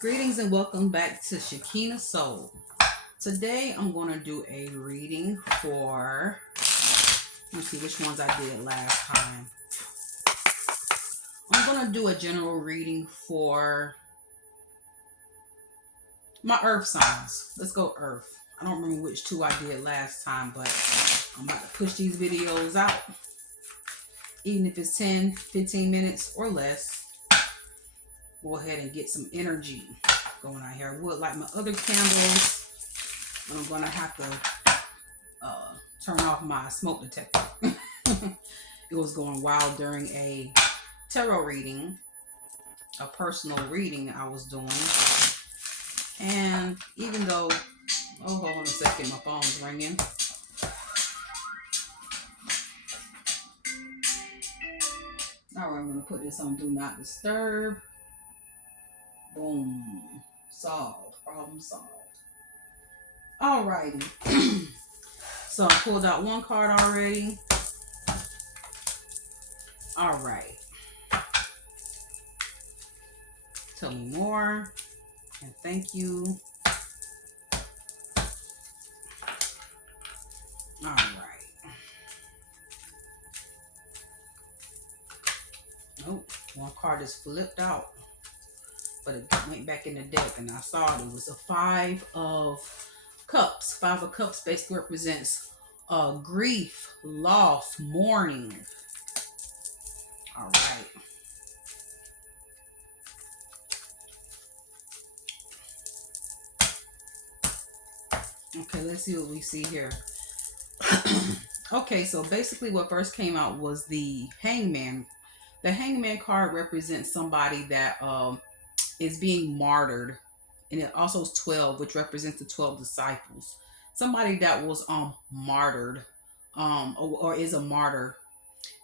Greetings and welcome back to Shekinah Soul. Today I'm going to do a reading for, let's see which ones I did last time. I'm going to do a general reading for my earth signs. Let's go earth. I don't remember which two I did last time, but I'm about to push these videos out. Even if it's 10, 15 minutes or less, go ahead and get some energy going on here. I would like my other candles, but I'm going to have to turn off my smoke detector. It was going wild during a tarot reading, a personal reading I was doing. And even though, hold on a second, my phone's ringing. All right, I'm going to put this on Do Not Disturb. Boom. Solved. Problem solved. All righty. So I pulled out one card already. All right. Tell me more. And thank you. All right. Nope. One card is flipped out. But it went back in the deck and I saw it was a Five of Cups. Five of Cups basically represents grief, loss, mourning. All right. Okay, let's see what we see here. Okay, so basically what first came out was the Hangman. The Hangman card represents somebody that is being martyred. And it also is 12, which represents the 12 disciples. Somebody that was martyred or is a martyr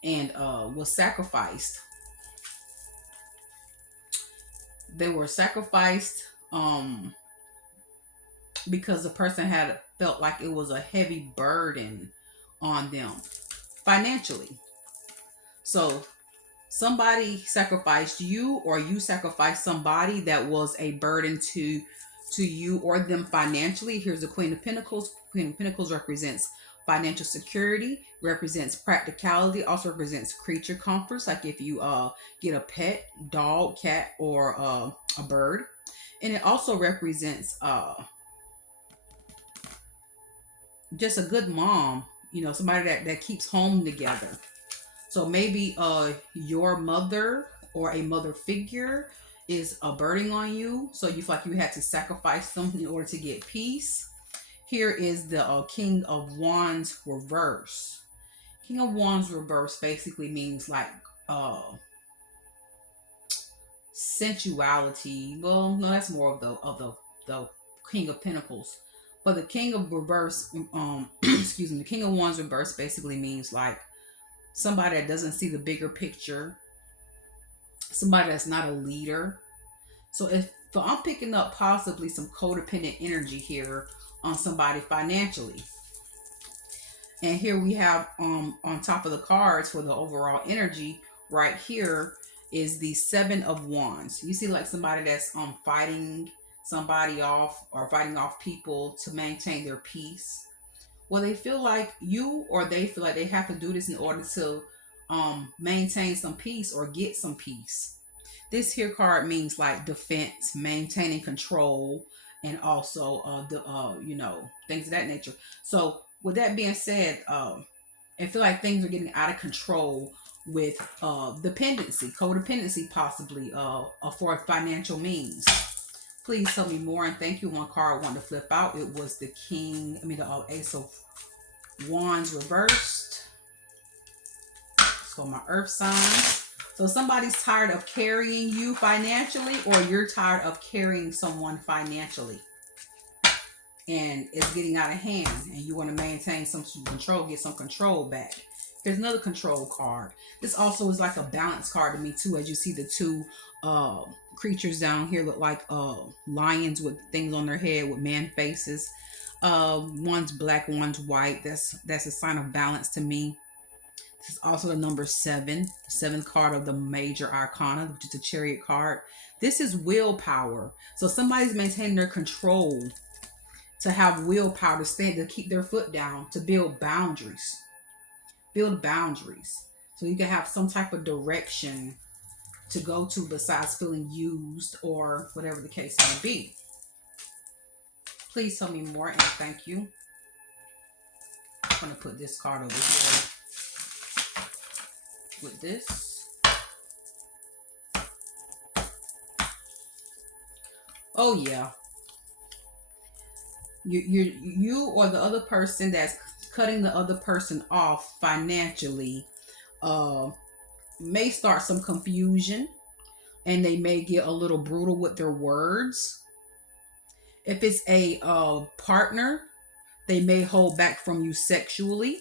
and was sacrificed. They were sacrificed because the person had felt like it was a heavy burden on them financially. So somebody sacrificed you, or you sacrificed somebody that was a burden to you or them financially. Here's the Queen of Pentacles. Queen of Pentacles represents financial security, represents practicality, also represents creature comforts, like if you get a pet, dog, cat, or a bird. And it also represents just a good mom, somebody that keeps home together. So maybe your mother or a mother figure is a burden on you, so you feel like you had to sacrifice them in order to get peace. Here is the King of Wands reverse. King of Wands reverse basically means like sensuality. Well, no, that's more of the King of Pentacles. But the King of reverse, excuse me, the King of Wands reverse basically means like somebody that doesn't see the bigger picture, somebody that's not a leader. So I'm picking up possibly some codependent energy here on somebody financially. And here we have on top of the cards for the overall energy right here is the Seven of Wands. You see like somebody that's fighting somebody off or fighting off people to maintain their peace. Well, they feel like they feel like they have to do this in order to maintain some peace or get some peace. This here card means like defense, maintaining control, and also things of that nature. So with that being said, I feel like things are getting out of control with dependency, codependency, possibly for financial means. Please tell me more, and thank you. One card I wanted to flip out. It was the Ace of Wands reversed. So my earth signs. So somebody's tired of carrying you financially, or you're tired of carrying someone financially. And it's getting out of hand, and you want to maintain some control, get some control back. Here's another control card. This also is like a balance card to me too. As you see, the two creatures down here look like lions with things on their head with man faces. One's black, one's white. That's a sign of balance to me. This is also the number 7, seventh card of the major arcana, which is the chariot card. This is willpower. So somebody's maintaining their control, to have willpower, to stand, to keep their foot down, to build boundaries. Build boundaries. So you can have some type of direction to go to besides feeling used or whatever the case may be. Please tell me more and thank you. I'm going to put this card over here with this. Oh yeah. You or the other person that's cutting the other person off financially may start some confusion, and they may get a little brutal with their words. If it's a partner, they may hold back from you sexually.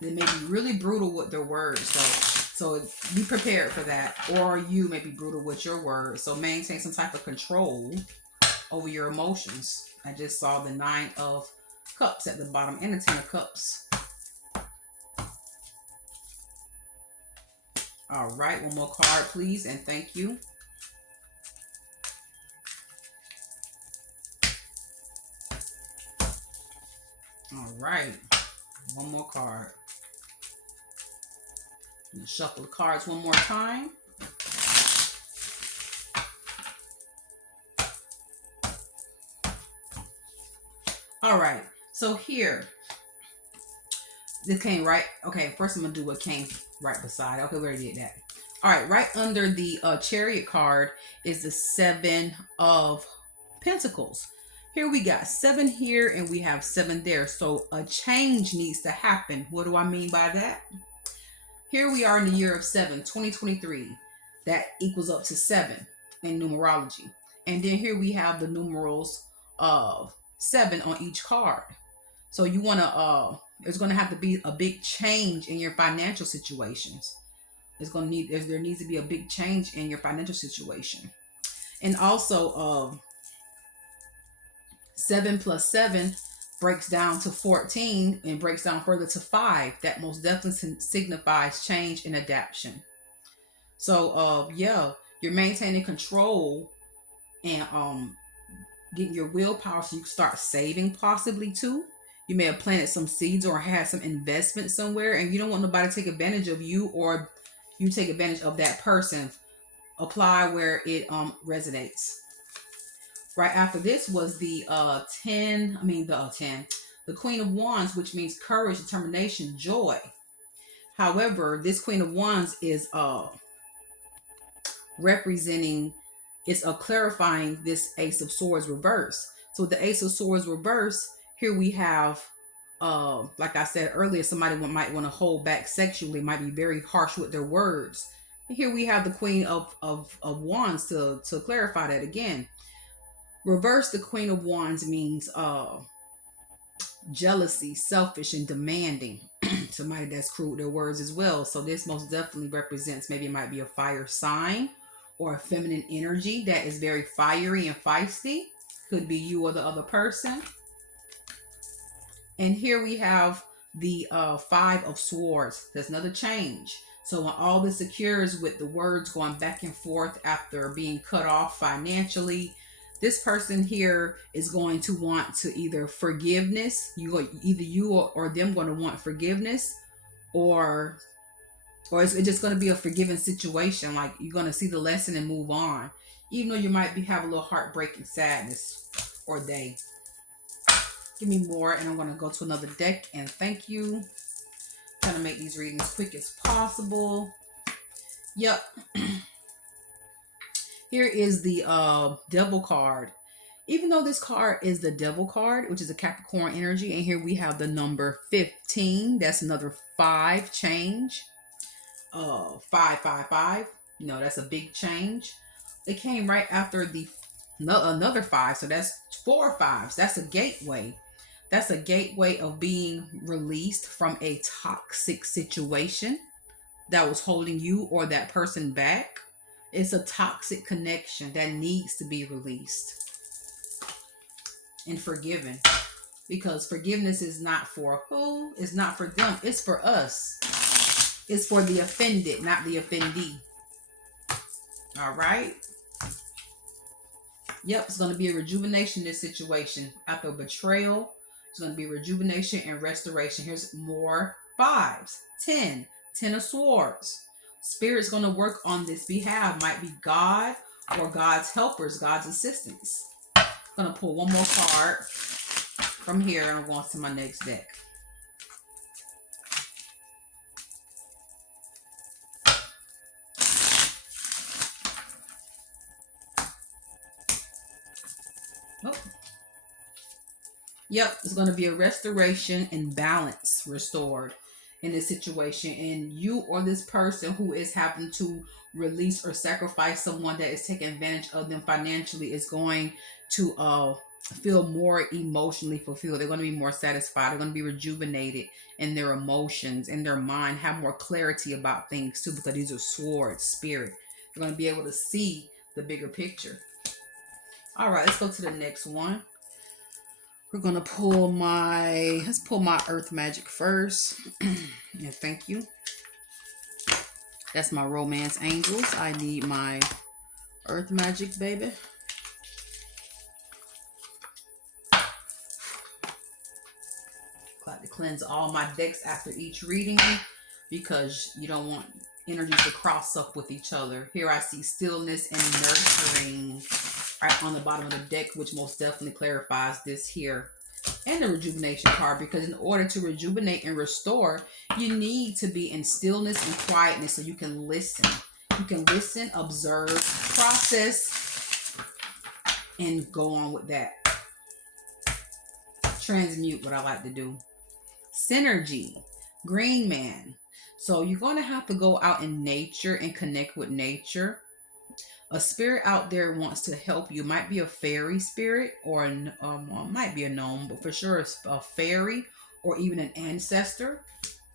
They may be really brutal with their words. So be prepared for that. Or you may be brutal with your words. So maintain some type of control over your emotions. I just saw the 9 of Cups at the bottom and the 10 of Cups. All right, one more card, please, and thank you. All right, one more card. I'm gonna shuffle the cards one more time. All right, so here, this came right. Okay, first I'm gonna do what came right beside. Okay, we already did that. All right, right under the Chariot card is the 7 of Pentacles. Here we got 7 here and we have 7 there. So a change needs to happen. What do I mean by that? Here we are in the year of 7, 2023. That equals up to 7 in numerology. And then here we have the numerals of 7 on each card. So you want to, there's going to have to be a big change in your financial situations. There needs to be a big change in your financial situation. And also, 7 plus 7 breaks down to 14 and breaks down further to 5. That most definitely signifies change and adaptation. So, yeah, you're maintaining control and getting your willpower so you can start saving possibly too. You may have planted some seeds or had some investment somewhere, and you don't want nobody to take advantage of you, or you take advantage of that person. Apply where it resonates. Right after this was the the Queen of Wands, which means courage, determination, joy. However, this Queen of Wands is representing, it's clarifying this Ace of Swords reverse. So with the Ace of Swords reverse, here we have, like I said earlier, somebody might want to hold back sexually, might be very harsh with their words. And here we have the Queen of Wands to clarify that again. Reverse the Queen of Wands means jealousy, selfish, and demanding. Somebody that's cruel with their words as well. So this most definitely represents, maybe it might be a fire sign or a feminine energy that is very fiery and feisty. Could be you or the other person. And here we have the 5 of Swords. There's another change. So when all this occurs with the words going back and forth after being cut off financially, this person here is going to want to either forgiveness. Either you or them going to want forgiveness, or it's just going to be a forgiving situation. Like you're going to see the lesson and move on, even though you might have a little heartbreak and sadness, or they. Give me more, and I'm going to go to another deck, and thank you. Trying to make these readings quick as possible. Yep. Here is the Devil card. Even though this card is the Devil card, which is a Capricorn energy, and here we have the number 15. That's another 5 change. 555. You know, that's a big change. It came right after another 5, so that's 4 5s. That's a gateway. That's a gateway of being released from a toxic situation that was holding you or that person back. It's a toxic connection that needs to be released and forgiven. Because forgiveness is not for who? It's not for them. It's for us. It's for the offended, not the offendee. All right. Yep, it's going to be a rejuvenation in this situation. After betrayal, it's going to be rejuvenation and restoration. Here's more fives. 10. 10 of swords. Spirit's going to work on this behalf. Might be God or God's helpers, God's assistants. I'm going to pull one more card from here and I'm going to my next deck. Oh. Yep, it's going to be a restoration and balance restored in this situation. And you or this person who is having to release or sacrifice someone that is taking advantage of them financially is going to feel more emotionally fulfilled. They're going to be more satisfied. They're going to be rejuvenated in their emotions, in their mind, have more clarity about things too, because these are swords, spirit. They're going to be able to see the bigger picture. All right, let's go to the next one. We're gonna let's pull my earth magic first. And thank you. That's my romance angels. I need my earth magic, baby. Got to cleanse all my decks after each reading because you don't want energies to cross up with each other. Here I see stillness and nurturing right on the bottom of the deck, which most definitely clarifies this here. And the rejuvenation card, because in order to rejuvenate and restore, you need to be in stillness and quietness so you can listen. You can listen, observe, process, and go on with that. Transmute, what I like to do. Synergy, green man. So you're going to have to go out in nature and connect with nature. A spirit out there wants to help you. Might be a fairy spirit or might be a gnome, but for sure it's a fairy or even an ancestor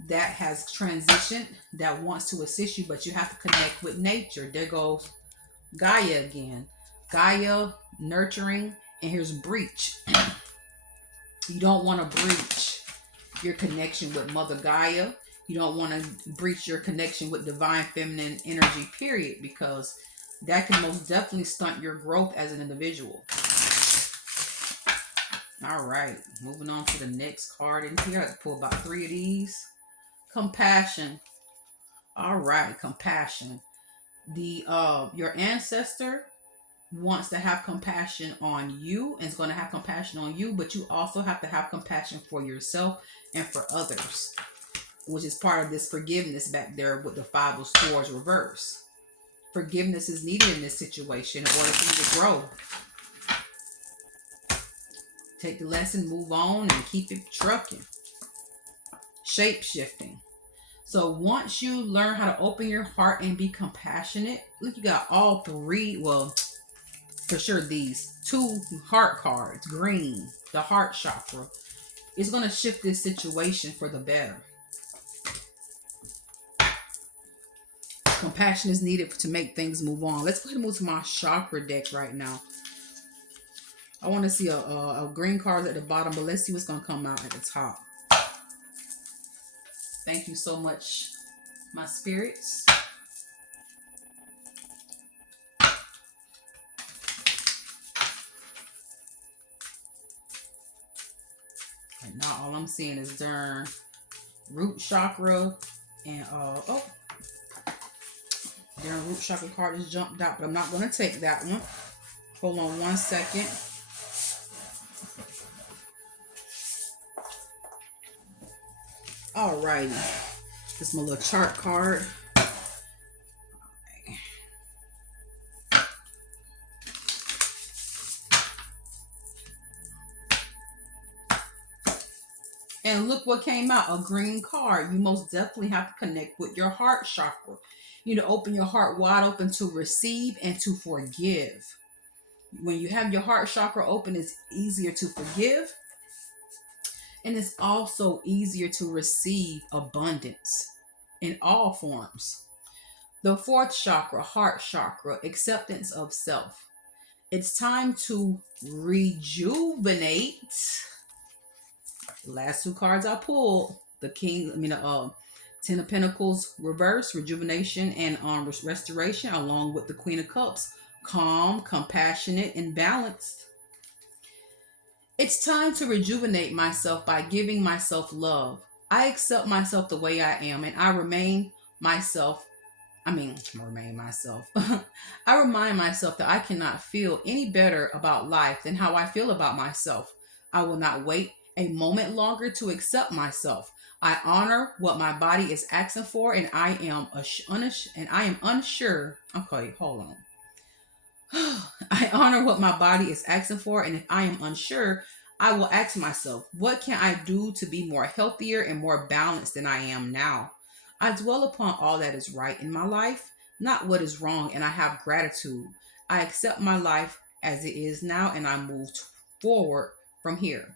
that has transitioned that wants to assist you, but you have to connect with nature. There goes Gaia again. Gaia, nurturing, and here's breach. You don't want to breach your connection with Mother Gaia. You don't want to breach your connection with divine feminine energy, period, because that can most definitely stunt your growth as an individual. All right, moving on to the next card in here. I have to pull about 3 of these. Compassion. All right, compassion. Your ancestor wants to have compassion on you and is going to have compassion on you, but you also have to have compassion for yourself and for others, which is part of this forgiveness back there with the 5 of swords reverse. Forgiveness is needed in this situation in order for you to grow. Take the lesson, move on, and keep it trucking. Shape shifting. So once you learn how to open your heart and be compassionate, look, you got all 3, well, for sure these 2 heart cards, green, the heart chakra. It's going to shift this situation for the better. Compassion is needed to make things move on. Let's go ahead and move to my chakra deck right now. I want to see a green card at the bottom, but let's see what's going to come out at the top. Thank you so much, my spirits. And now all I'm seeing is darn root chakra and their root chakra card just jumped out, but I'm not going to take that one. Hold on one second. Alrighty. This is my little chart card. And look what came out, a green card. You most definitely have to connect with your heart chakra. You need to open your heart wide open to receive and to forgive. When you have your heart chakra open, it's easier to forgive. And it's also easier to receive abundance in all forms. The 4th chakra, heart chakra, acceptance of self. It's time to rejuvenate The last two cards I pulled, the King, Ten of Pentacles reverse, rejuvenation and restoration, along with the Queen of Cups, calm, compassionate, and balanced. It's time to rejuvenate myself by giving myself love. I accept myself the way I am, and I remain myself. Remain myself. I remind myself that I cannot feel any better about life than how I feel about myself. I will not wait a moment longer to accept myself. I honor what my body is asking for, and I am unsure. Okay, hold on. I honor what my body is asking for, and if I am unsure, I will ask myself, what can I do to be more healthier and more balanced than I am now? I dwell upon all that is right in my life, not what is wrong, and I have gratitude. I accept my life as it is now, and I move forward from here.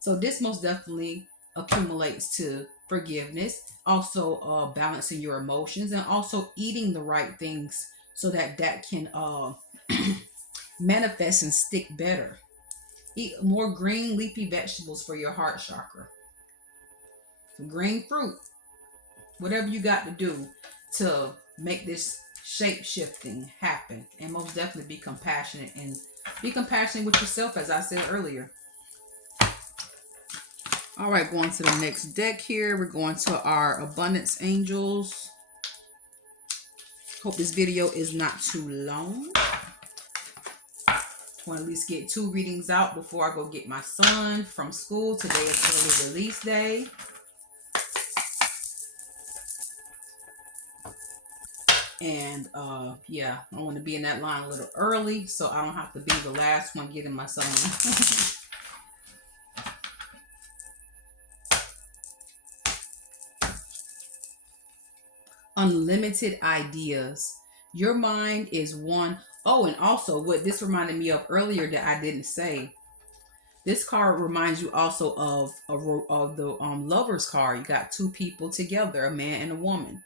So this most definitely accumulates to forgiveness, also balancing your emotions, and also eating the right things so that can manifest and stick better. Eat more green leafy vegetables for your heart chakra. Some green fruit. Whatever you got to do to make this shape shifting happen. And most definitely be compassionate, and be compassionate with yourself, as I said earlier. All right, going to the next deck here. We're going to our abundance angels. Hope this video is not too long. Want to at least get 2 readings out before I go get my son from school. Today is early release day. And yeah, I want to be in that line a little early so I don't have to be the last one getting my son. Unlimited ideas. Your mind is one. Oh, and also what this reminded me of earlier that I didn't say. This card reminds you also of the Lover's card. You got 2 people together, a man and a woman.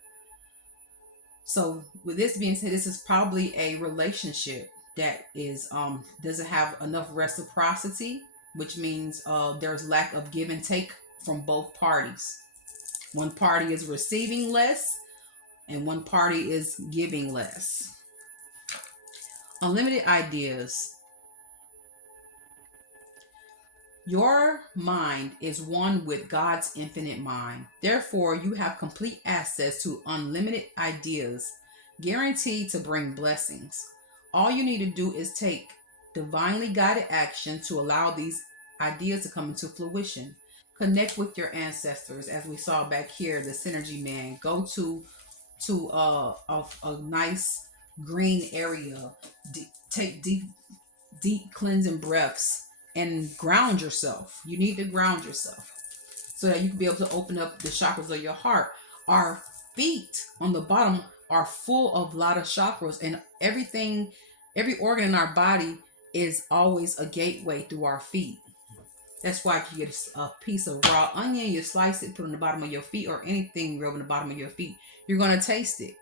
So with this being said, this is probably a relationship that is doesn't have enough reciprocity, which means there's lack of give and take from both parties. One party is receiving less, and one party is giving less. Unlimited ideas. Your mind is one with God's infinite mind. Therefore, you have complete access to unlimited ideas, guaranteed to bring blessings. All you need to do is take divinely guided action to allow these ideas to come into fruition. Connect with your ancestors, as we saw back here, the Synergy Man. Go to a nice green area. Take deep cleansing breaths and ground yourself. You need to ground yourself so that you can be able to open up the chakras of your heart. Our feet on the bottom are full of a lot of chakras, and every organ in our body is always a gateway through our feet. That's why you get a piece of raw onion, you slice it, put it on the bottom of your feet, or anything rub on the bottom of your feet. You're going to taste it.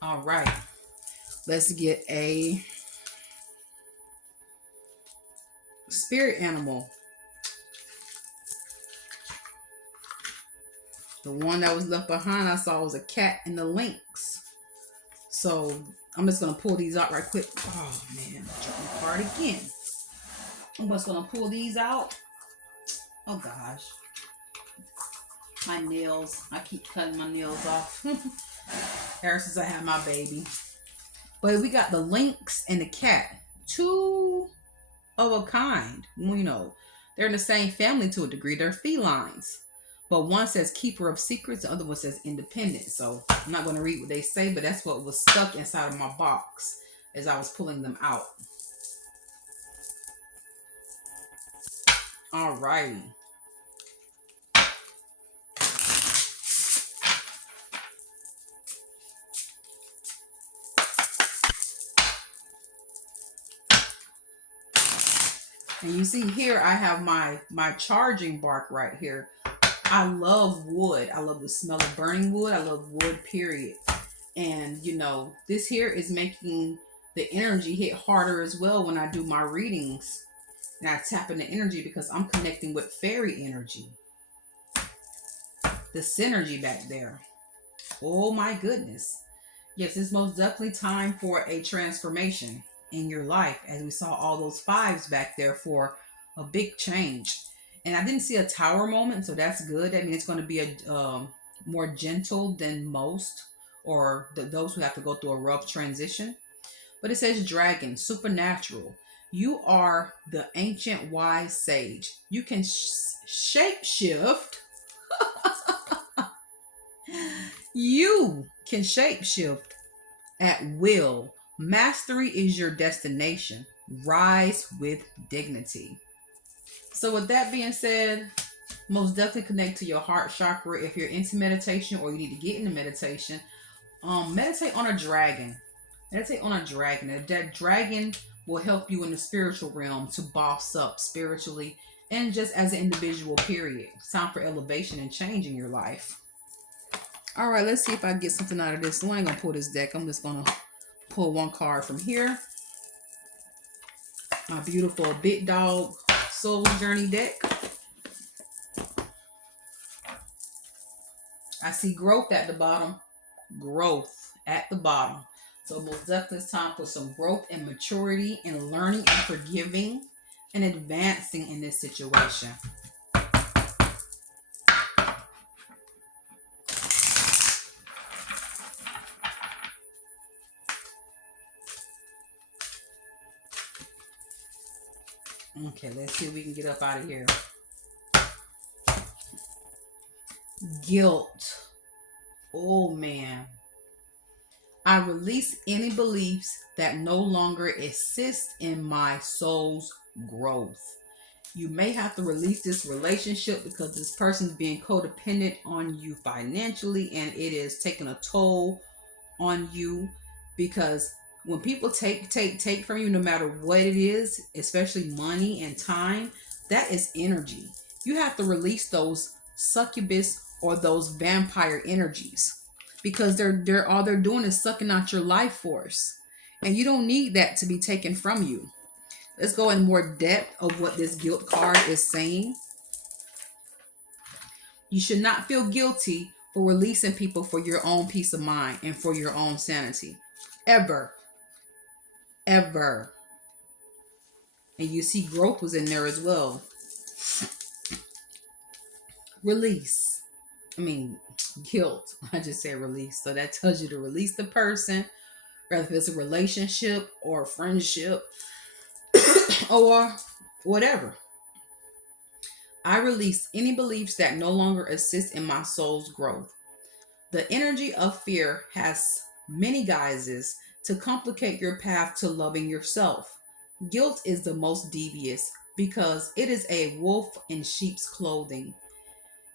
All right. Let's get a spirit animal. The one that was left behind I saw was a cat and the lynx. So I'm just going to pull these out right quick. Oh man, I dropped my card again. I'm just going to pull these out. Oh gosh. My nails. I keep cutting my nails off. Ever since I had my baby. But we got the lynx and the cat. 2 of a kind. You know, they're in the same family to a degree. They're felines. But one says keeper of secrets. The other one says independent. So I'm not going to read what they say, but that's what was stuck inside of my box as I was pulling them out. Alrighty. And you see here, I have my charging bark right here. I love wood. I love the smell of burning wood. I love wood, period. And, you know, this here is making the energy hit harder as well when I do my readings. And I tap into energy because I'm connecting with fairy energy. The synergy back there. Oh my goodness. Yes, it's most definitely time for a transformation in your life, as we saw all those fives back there for a big change. And I didn't see a tower moment, so that's good. I mean, it's going to be a more gentle than most, or those who have to go through a rough transition. But it says dragon, supernatural. You are the ancient wise sage. You can shape shift. You can shapeshift at will. Mastery is your destination. Rise with dignity. So, with that being said, most definitely connect to your heart chakra if you're into meditation or you need to get into meditation. Meditate on a dragon. Meditate on a dragon. That dragon will help you in the spiritual realm to boss up spiritually and just as an individual, period. It's time for elevation and change in your life. All right, let's see if I can get something out of this. So I ain't gonna pull this deck. I'm just gonna pull one card from here. My beautiful Big Dog Soul Journey deck. I see growth at the bottom. Growth at the bottom. So most definitely it's time for some growth and maturity and learning and forgiving and advancing in this situation. Okay, let's see if we can get up out of here. Guilt. Oh man. I release any beliefs that no longer assist in my soul's growth. You may have to release this relationship because this person's being codependent on you financially and it is taking a toll on you, because when people take from you, no matter what it is, especially money and time, that is energy. You have to release those succubus or those vampire energies, because they're all they're doing is sucking out your life force, and you don't need that to be taken from you. Let's go in more depth of what this guilt card is saying. You should not feel guilty for releasing people for your own peace of mind and for your own sanity. Ever. Ever. And you see growth was in there as well. Release. Guilt. I just say release. So that tells you to release the person, whether it's a relationship or a friendship or whatever. I release any beliefs that no longer assist in my soul's growth. The energy of fear has many guises to complicate your path to loving yourself. Guilt is the most devious because it is a wolf in sheep's clothing.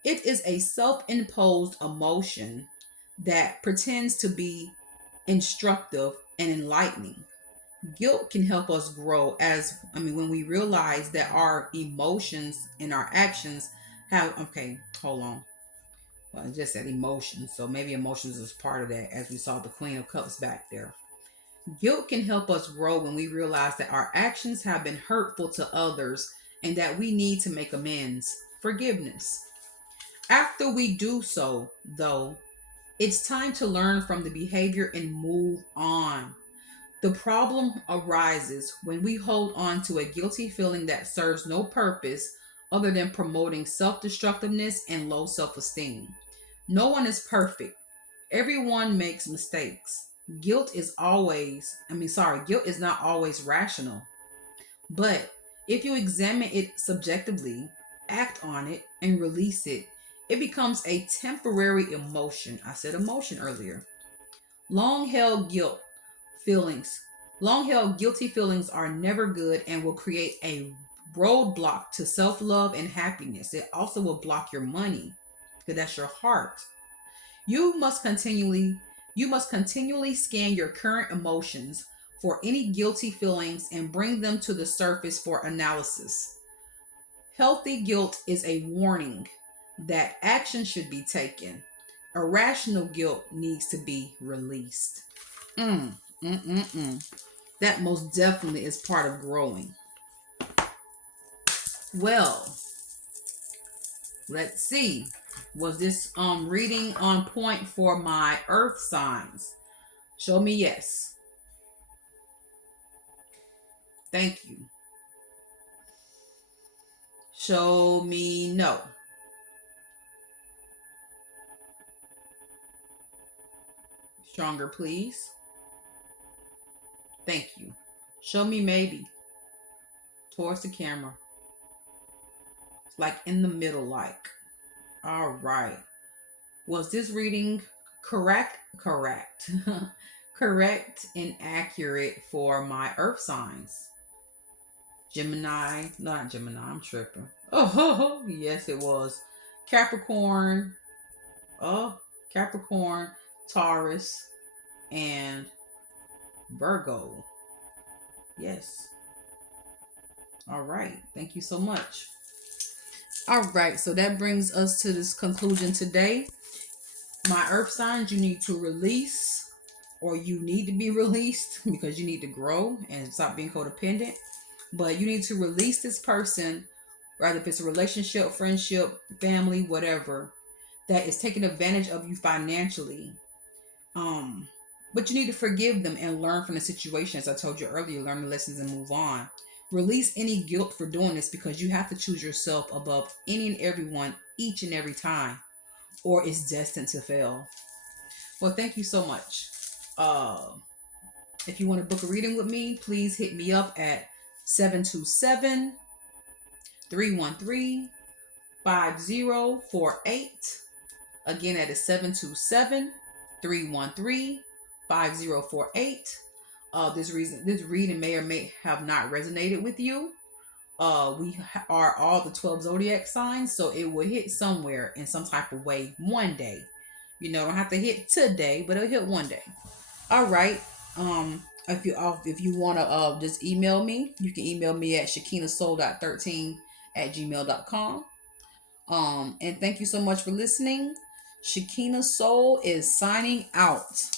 It is a self-imposed emotion that pretends to be instructive and enlightening. Guilt can help us grow when we realize that our emotions and our actions have, hold on. Well, I just said emotions, so maybe emotions is part of that, as we saw the Queen of Cups back there. Guilt can help us grow when we realize that our actions have been hurtful to others and that we need to make amends. Forgiveness. After we do so, though, it's time to learn from the behavior and move on. The problem arises when we hold on to a guilty feeling that serves no purpose other than promoting self-destructiveness and low self-esteem. No one is perfect. Everyone makes mistakes. Guilt is not always rational. But if you examine it subjectively, act on it, and release it, it becomes a temporary emotion. I said emotion earlier. Long-held guilty feelings are never good and will create a roadblock to self-love and happiness. It also will block your money, because that's your heart. You must continually scan your current emotions for any guilty feelings and bring them to the surface for analysis. Healthy guilt is a warning that action should be taken. Irrational guilt needs to be released. That most definitely is part of growing. Well, let's see. Was this reading on point for my earth signs? Show me yes. Thank you. Show me no. Stronger, please. Thank you. Show me maybe. Towards the camera. Like in the middle, like. All right. Was this reading correct? Correct. Correct and accurate for my earth signs? Gemini. Not Gemini. I'm tripping. Oh, yes, it was. Capricorn. Oh, Capricorn, Taurus, and Virgo. Yes. All right. Thank you so much. All right. So that brings us to this conclusion today. My earth signs, you need to release, or you need to be released because you need to grow and stop being codependent. But you need to release this person, rather if it's a relationship, friendship, family, whatever, that is taking advantage of you financially. But you need to forgive them and learn from the situation. As I told you earlier, learn the lessons and move on. Release any guilt for doing this because you have to choose yourself above any and everyone each and every time, or it's destined to fail. Well, thank you so much. If you want to book a reading with me, please hit me up at 727 313 5048. Again, that is 727 313 5048. This reading may or may have not resonated with you. We are all the 12 zodiac signs, so it will hit somewhere in some type of way one day. You know, don't have to hit today, but it'll hit one day. All right. If you want to just email me, you can email me at shekinahsohl.13@gmail.com. And thank you so much for listening. Shekinah Sohl is signing out.